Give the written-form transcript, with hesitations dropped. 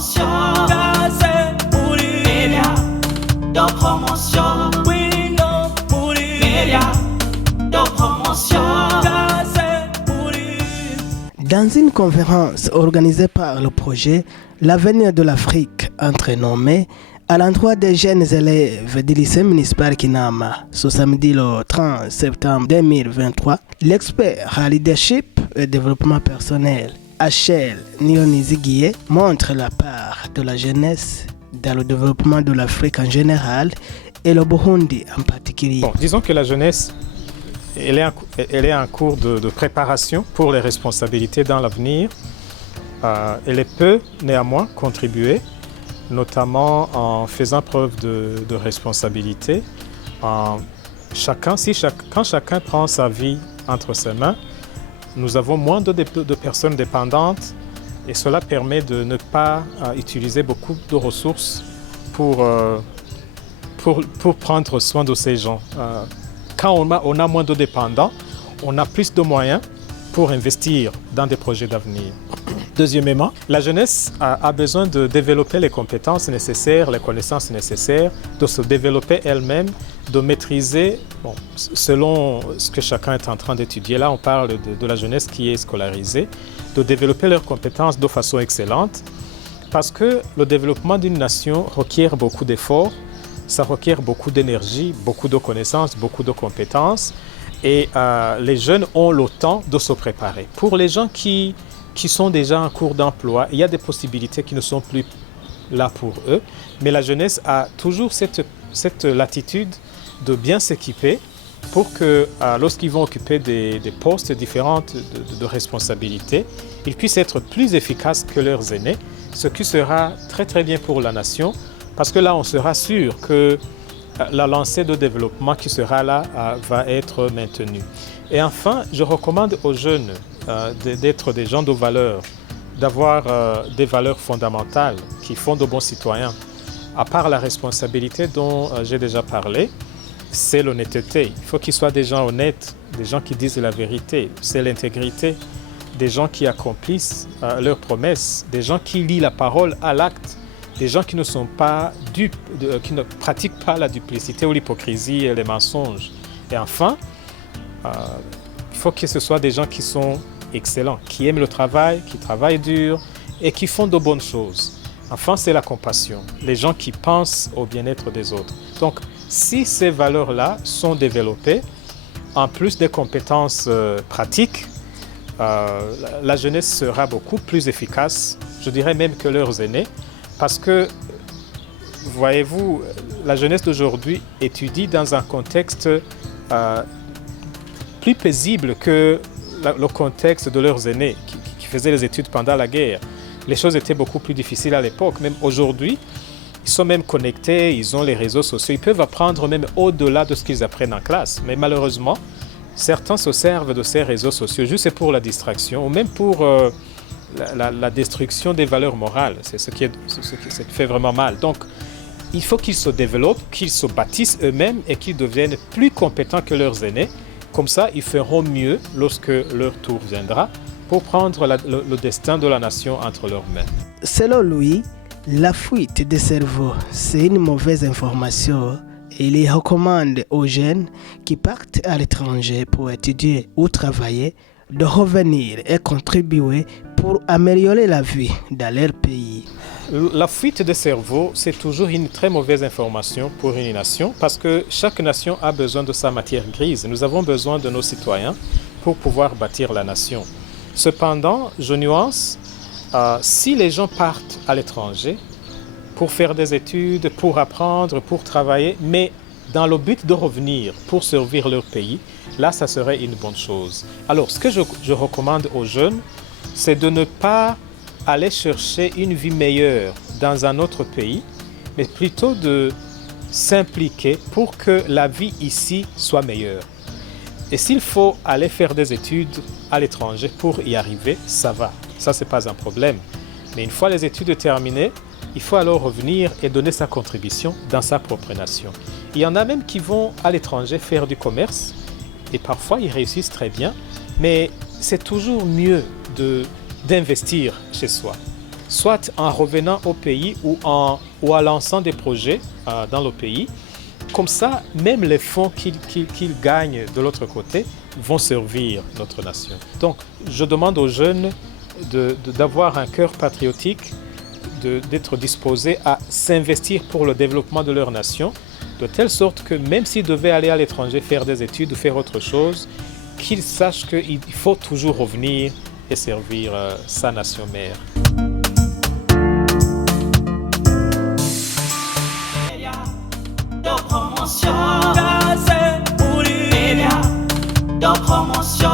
promotion. Média de promotion. Média de promotion. Dans une conférence organisée par le projet L'avenir de l'Afrique entre nos mains, à l'endroit des jeunes élèves du lycée municipal Kinama, ce samedi le 30 septembre 2023, l'expert en leadership et développement personnel, Achel Nionizigie, montre la part de la jeunesse dans le développement de l'Afrique en général et le Burundi en particulier. Bon, disons que la jeunesse, elle est en cours de préparation pour les responsabilités dans l'avenir. Elle peut néanmoins contribuer, notamment en faisant preuve de responsabilité. Quand chacun prend sa vie entre ses mains, nous avons moins de personnes dépendantes et cela permet de ne pas utiliser beaucoup de ressources pour prendre soin de ces gens. Quand on a moins de dépendants, on a plus de moyens pour investir dans des projets d'avenir. Deuxièmement, la jeunesse a besoin de développer les compétences nécessaires, les connaissances nécessaires, de se développer elle-même, de maîtriser, selon ce que chacun est en train d'étudier. Là, on parle de la jeunesse qui est scolarisée, de développer leurs compétences de façon excellente, parce que le développement d'une nation requiert beaucoup d'efforts, ça requiert beaucoup d'énergie, beaucoup de connaissances, beaucoup de compétences, et les jeunes ont le temps de se préparer. Pour les gens qui sont déjà en cours d'emploi, il y a des possibilités qui ne sont plus là pour eux, mais la jeunesse a toujours cette latitude de bien s'équiper pour que lorsqu'ils vont occuper des postes différents de responsabilité, ils puissent être plus efficaces que leurs aînés, ce qui sera très très bien pour la nation, parce que là on sera sûr que la lancée de développement qui sera là va être maintenue. Et enfin, je recommande aux jeunes d'être des gens de valeur, d'avoir des valeurs fondamentales qui font de bons citoyens. À part la responsabilité dont j'ai déjà parlé, c'est l'honnêteté. Il faut qu'ils soient des gens honnêtes, des gens qui disent la vérité. C'est l'intégrité, des gens qui accomplissent leurs promesses, des gens qui lient la parole à l'acte, des gens qui ne sont pas dupes, qui ne pratiquent pas la duplicité ou l'hypocrisie et les mensonges. Et enfin, il faut que ce soit des gens qui sont excellents, qui aiment le travail, qui travaillent dur et qui font de bonnes choses. Enfin, c'est la compassion, les gens qui pensent au bien-être des autres. Donc, si ces valeurs-là sont développées, en plus des compétences pratiques, la jeunesse sera beaucoup plus efficace, je dirais même que leurs aînés, parce que, voyez-vous, la jeunesse d'aujourd'hui étudie dans un contexte plus paisible que le contexte de leurs aînés qui faisaient les études pendant la guerre. Les choses étaient beaucoup plus difficiles à l'époque. Même aujourd'hui, ils sont même connectés, ils ont les réseaux sociaux, ils peuvent apprendre même au-delà de ce qu'ils apprennent en classe. Mais malheureusement, certains se servent de ces réseaux sociaux juste pour la distraction ou même pour la destruction des valeurs morales. C'est ce qui fait vraiment mal. Donc, il faut qu'ils se développent, qu'ils se bâtissent eux-mêmes et qu'ils deviennent plus compétents que leurs aînés. Comme ça, ils feront mieux lorsque leur tour viendra pour prendre le destin de la nation entre leurs mains. Selon lui, la fuite des cerveaux, c'est une mauvaise information. Il recommande aux jeunes qui partent à l'étranger pour étudier ou travailler de revenir et contribuer pour améliorer la vie dans leur pays. La fuite des cerveaux, c'est toujours une très mauvaise information pour une nation parce que chaque nation a besoin de sa matière grise. Nous avons besoin de nos citoyens pour pouvoir bâtir la nation. Cependant, je nuance, si les gens partent à l'étranger pour faire des études, pour apprendre, pour travailler, mais dans le but de revenir pour servir leur pays, là, ça serait une bonne chose. Alors, ce que je recommande aux jeunes, c'est de ne pas aller chercher une vie meilleure dans un autre pays, mais plutôt de s'impliquer pour que la vie ici soit meilleure. Et s'il faut aller faire des études à l'étranger pour y arriver, ça va. Ça, ce n'est pas un problème. Mais une fois les études terminées, il faut alors revenir et donner sa contribution dans sa propre nation. Il y en a même qui vont à l'étranger faire du commerce et parfois ils réussissent très bien, mais c'est toujours mieux d'investir chez soi. soit en revenant au pays ou en lançant des projets dans le pays. Comme ça, même les fonds qu'ils gagnent de l'autre côté vont servir notre nation. Donc, je demande aux jeunes d'avoir un cœur patriotique, d'être disposés à s'investir pour le développement de leur nation, de telle sorte que même s'ils devaient aller à l'étranger faire des études ou faire autre chose, qu'ils sachent qu'il faut toujours revenir et servir sa nation mère. De promotion.